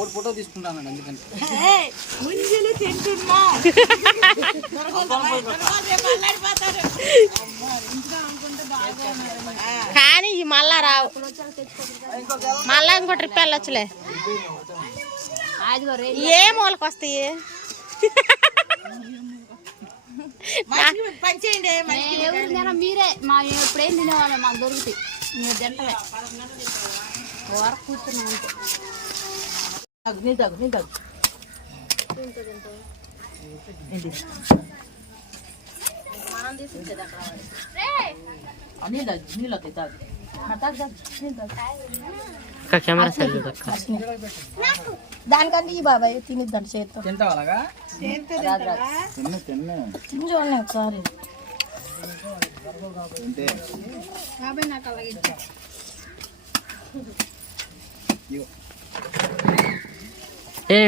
ఊరు ఫోటో తీసుకుంటానండి అందుకని కానీ మళ్ళా రావు, మళ్ళా ఇంకో ట్రిప్ వెళ్ళొచ్చులే. ఏ మూలకి వస్తాయి? మీరే మా ఎప్పుడేం తినేవాళ్ళం, మాకు దొరుకుతాయి. మీరు తింటమే వర కూర్చున్నాం అంతే. మనం తీసుకుంటేది అక్కడ కెమెరా సైడ్ దానికంటే ఈ బాబాయ్ తినిద్దండి చేతితో. తింటావా అలాగా? చూడండి ఒకసారి.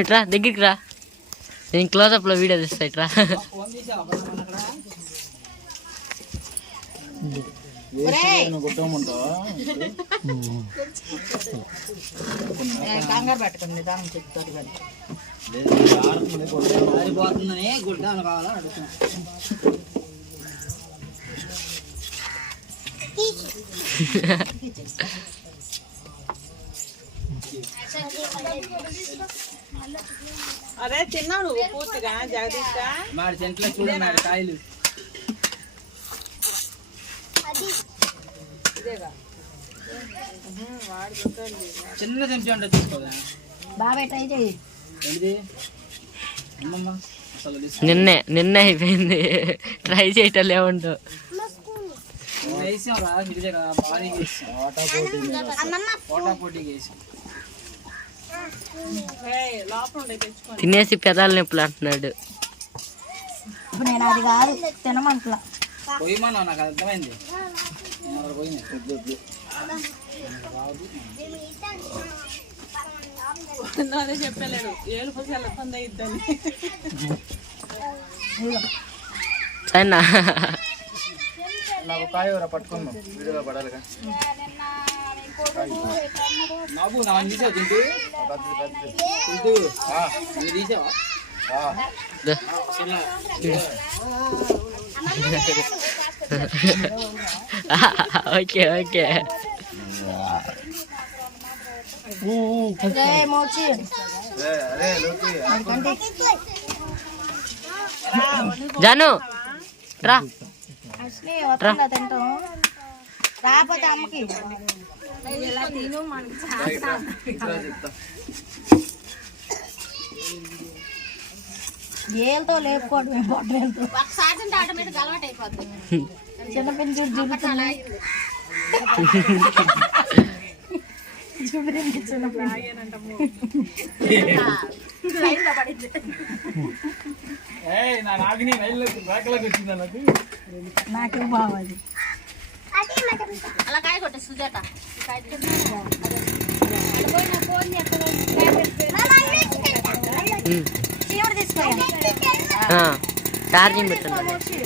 ఇట్రా దగ్గరికి రా, నేను క్లోజప్ లో వీడియో తీస్తా. ఇట్రా కంగారు పెట్టకండి, దాని చెప్తారు కానీ పోతుందని గుడ్డాలు కావాలా అడుగుతున్నా. అరే తిన్నాడు పూర్తిగా జగదీష్. మాడి చెంట్లో చూడండి కాయలు. చిన్న చెంచా అంటే తీసుకోదా బాగా ట్రై చేయి. నిన్నే అయిపోయింది, ట్రై చేయటం లేవుంటావు. తినేసి పెదాలు నొప్పులు అంటున్నాడు. ఇప్పుడు నేను అది కాదు తినమంటలా. పోయిమన్నా నాకు అర్థమైంది. అదే చెప్పలేడు, ఏళ్ళు పసాల పొంద ఇద్దని. సరేనా నాకు కాయవరా పట్టుకున్నాం వీడియోలో పడాలిగా. బాబు నా తీసావు తింటూ తీసావా? Okay okay. జాను రా తింటాం రాకపోతే అమ్మకి ఏళ్ళతో లేపుకోవడం బొట్టలతో ఆటోమేటిక్ అలవాటు అయిపోతుంది. చిన్న పెంచు చూపుతున్నాయి. నాకే బాగుంది. అలా కాయ కొట్టే సుజాత ఛార్జింగ్ పెట్టండి.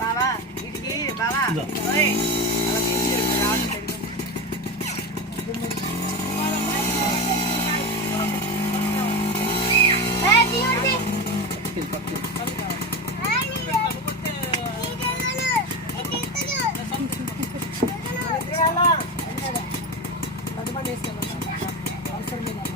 బాబా ఇడికి బాబా అవసరం